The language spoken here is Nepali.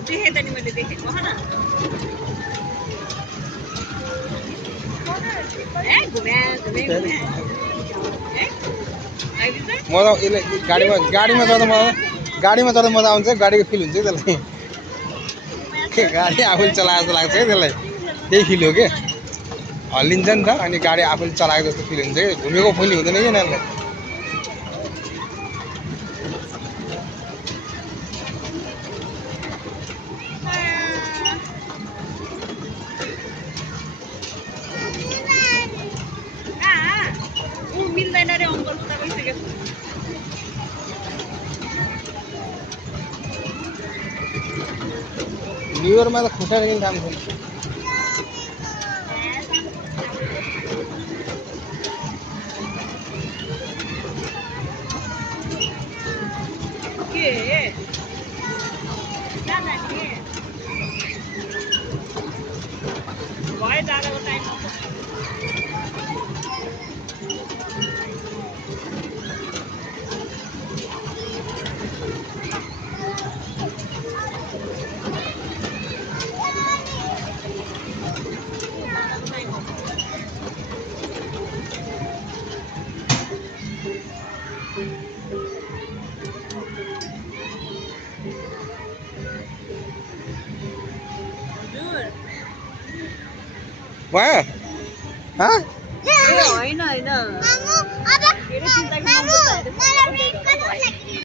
देखेँ त नि मैले देखेको हो न ए घुम्या मजा यसले गाडीमा चढ्दा मजा आउँछ गाडीको फिल हुन्छ त्यसलाई गाडी आफूले चलाएको जस्तो लाग्छ है त्यसलाई त्यही फिल हो कि हल्लिन्छ नि त अनि गाडी आफूले चलाएको जस्तो फिल हुन्छ कि घुमेको फिल हुँदैन कि यिनीहरूलाई मिल्दैन रे अङ्कल उता गइसक्यो न्यु इयरमा त खुट्टा किन काम छैन के जाने भयो जाँदाको टाइम भयो होइन होइन